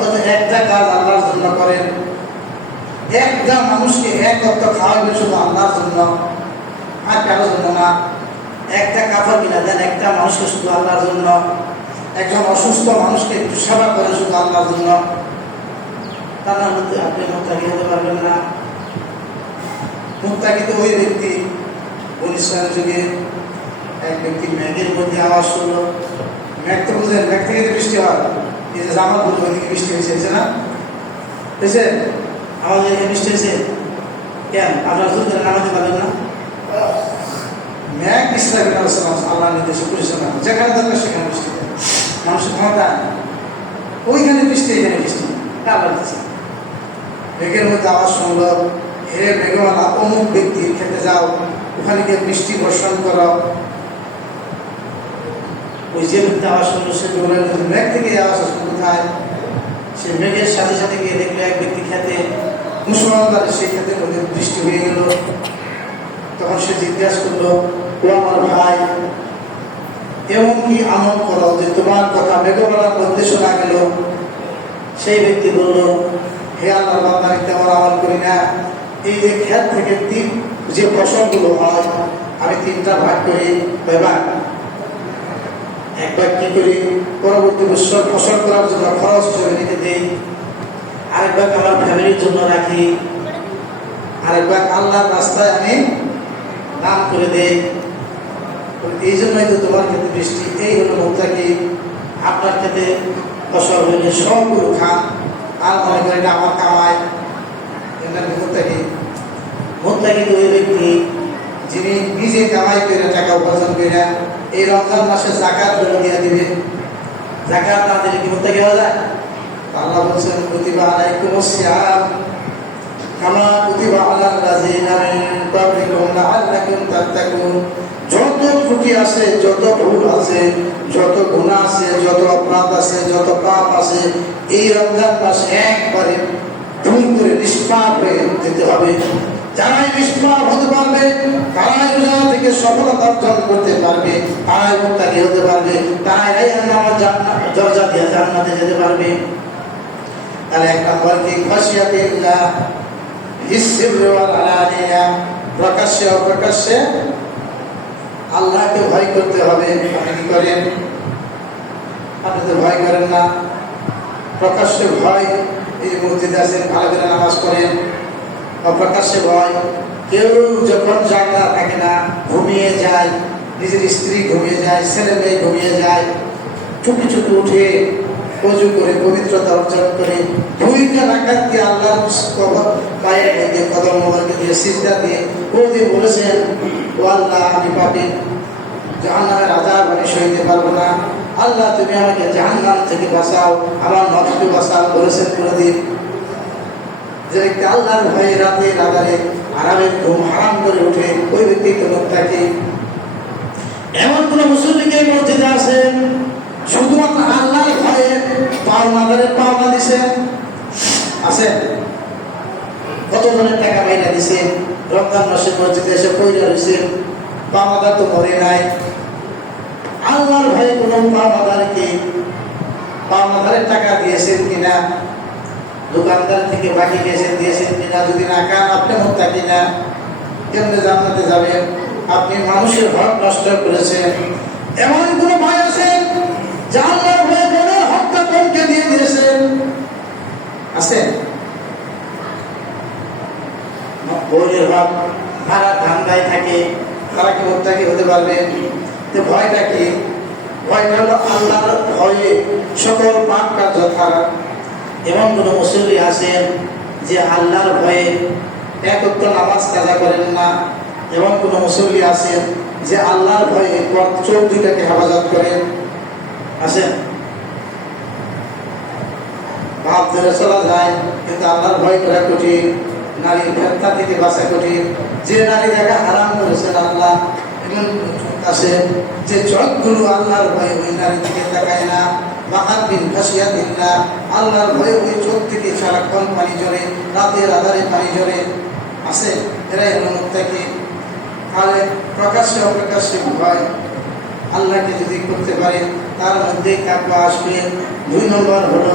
অন্তত একটা কাজ আল্লাহর জন্য করেন, একটা মানুষকে এক অর্থ খাওয়াবেন শুধু আল্লাহর জন্য, আর কারোর জন্য না। একটা কাপড় কিনা দেন একটা মানুষকে শুধু আল্লাহর জন্য। একজন অসুস্থ মানুষকে একটু সেবা করেন শুধু আল্লাহর জন্য। তার মধ্যে আপনি মুত্তাকি হতে পারবেন না। মুত্তাকি তো ওই ব্যক্তি, ইসলামের যুগে এক ব্যক্তি মেঘের মধ্যে আওয়াজ শুনলো। মেঘ তো বুঝলেন, মেঘ থেকে যে বৃষ্টি হয়, এই যে জামাল বুঝলো ওই দিকে বৃষ্টি হয়েছে না, হয়েছে আমাদের এখানে বৃষ্টি হয়েছে কেন? আপনারা যুদ্ধে নামাতে পারবেন না? মেঘ ইসলামের আল্লাহ নির্দেশে পরিচালনা, যেখানে দরকার সেখানে বৃষ্টি দেয়। মানুষের ক্ষমতা ওইখানে বৃষ্টি, এখানে বৃষ্টি আল্লাহ দিচ্ছে। মেঘের মধ্যে আওয়াজ শুনলো, হে মেঘওয়ালা অমুক ব্যক্তি খেতে যাও, ওখানে গিয়ে বৃষ্টি বর্ষণ করো। ওই যে ব্যক্তি আওয়াজ শুনলো সে বললেন মেঘ থেকে আওয়াজ আসলো কোথায়? সে মেঘের সাথে সাথে গিয়ে দেখলো এক ব্যক্তি খেতে, মুসলমান সেই খেতে মধ্যে বৃষ্টি হয়ে গেল। তখন সে জিজ্ঞাসা করলো, ও আমার ভাই, এমন কি আমল করো যে তোমার কথা মেঘওয়ালার মধ্যে শোনা গেল? সেই ব্যক্তি বলল, হে আল্লাহর বান্দা, আমি তেমন আমল করি না। এই যে ক্ষেত থেকে যে ফসলগুলো হয়, আমি তিনটা ভাগ করি। এক ভাগ কি করি? পরবর্তী বছর ফসল করার জন্য খরচ হিসেবে রেখে দিই। আরেক ভাগ আমার ফ্যামিলির জন্য রাখি। আরেক ভাগ আল্লাহর রাস্তায় আমি দান করে দেই। এই জন্যই তো তোমার ক্ষেত্রে বৃষ্টি। এই হলো মুত্তাকি। আপনার ক্ষেত্রে ফসল হইলে সবগুলো খান, আর মনে করেন আমার কামায়। মুত্তাকি মুত্তাকি তো ওই ব্যক্তি যিনি নিজে কামাই করে টাকা উপার্জন করে এই রমজান মাসে যাকাত গুলো দিয়ে দিবে। যাকাত না দিলে কি মুত্তাকি হওয়া যায়? আল্লাহ বলছেন, কুতিবা আলাইকুমুস সিয়াম কামা কুতিবা আলাল লাযিনা মিন ক্বাবলিকুম লাআল্লাকুম তাত্তাকুন। যত ত্রুটি আছে, যত ভুল আছে, যত গুনাহ আছে, যত অপরাধ আছে, যত পাপ আছে, এই রমজান মাস একবারে দূর করে নিষ্পাপ হয়ে যেতে হবে। যারাই নিষ্পাপ হতে পারবে, তারাই রোজা থেকে সফলতা অর্জন করতে পারবে, তারাই মুত্তাকি হতে পারবে, তারাই রায়হানের দরজা দিয়ে জান্নাতে যেতে পারবে। তাহলে এক নম্বর কি? খাশিয়াতুল্লাহ ফিস-সিররি ওয়াল আলানিয়া, প্রকাশ্যে অপ্রকাশ্যে আল্লাহকে ভয় করতে হবে। আপনি কি করেন? আপনি তো ভয় করেন না। প্রকাশ্যে ভয়, এই মসজিদে আছেন, ভালো করে নামাজ পড়েন। অপ্রকাশ্যে ভয়, কেউ যখন জাগনা থাকে না, ঘুমিয়ে যায়, নিজের স্ত্রী ঘুমিয়ে যায়, ছেলে মেয়ে ঘুমিয়ে যায়, চুপি চুপি উঠে ওযু করে পবিত্রতা অর্জন করে 2 রাকাত দিয়ে আল্লাহর পায়ের মধ্যে কদম মোবারক দিয়ে সিজদা দিয়ে ওদি বলেছেন, ও আল্লাহ, আমি পাপী, জাহান্নামের আযাব আমি সইতে পারবো না। আল্লাহ, তুমি আমাকে জাহান্নাম থেকে বাঁচাও, আমার নফসকে বাঁচাও বলেছেন কোনদিন। যে ব্যক্তি আল্লাহর ভয়ে রাতে রাতে আরামের ঘুম হারাম করে উঠে, ওই ব্যক্তি তো মুত্তাকি। এমন কোন মুসলিমকে মসজিদে আছেন শুধুমাত্র আল্লাহর ভয়ে পাওনাদারের পাওনা দিছে? আছেন? কত জনের টাকা বাইনা দিছে, রমজান মাসে মসজিদে এসে পয়লা রয়েছে, পাওনাদার তো মরে নাই। আল্লাহর ভয়ে কোন পাওনাদারকে পাওনাদারের টাকা দিয়েছেন কিনা, দোকানদার থেকে বাকি দিয়েছেন কিনা, যদি না খান আপনি মুত্তাকি না, কেমনে জান্নাতে যাবেন? আপনি মানুষের হক নষ্ট করেছেন। এমন কোন ভাই আছেন যে আল্লাহর ভয়ে বোনের হকটা বোনকে দিয়ে দিয়েছেন? আছেন? বোনের হক ভাড়া ধান্দায় থাকে, তারা কি মুত্তাকি হতে পারবে? ভয়টা কি? ভয়টা হলো আল্লাহর ভয়ে সকল পাপ কার্য ছাড়া। এমন কোন মুসল্লি আছেন যে আল্লাহর ভয়ে এক ওয়াক্ত নামাজ কাজা করেন না? এমন কোন মুসল্লি আছেন যে আল্লাহর ভয়ে চোখ দুইটাকে হেফাজত করেন? আছেন? ভাব ধরে চলা যায়, কিন্তু আল্লাহর ভয় করা কঠিন। নারীর ফেতনা থেকে বাঁচা কঠিন। যে নারী দেখা হারাম করেছেন আল্লাহ, এমন আছে যে চোখগুলো আল্লাহর ভয়ে ওই নারী থেকে তাকায় না। আল্লাহর ভয়ে ওই চোখ থেকে সারাক্ষণ পানি ঝরে, রাতের আধারে পানি ঝরে। আছে? এরাই হলো মুত্তাকি। তাহলে প্রকাশ্যে অপ্রকাশ্যে ভয় আল্লাহকে যদি করতে পারে, তার মধ্যে তাকওয়া আসবে। 2 নম্বর হলো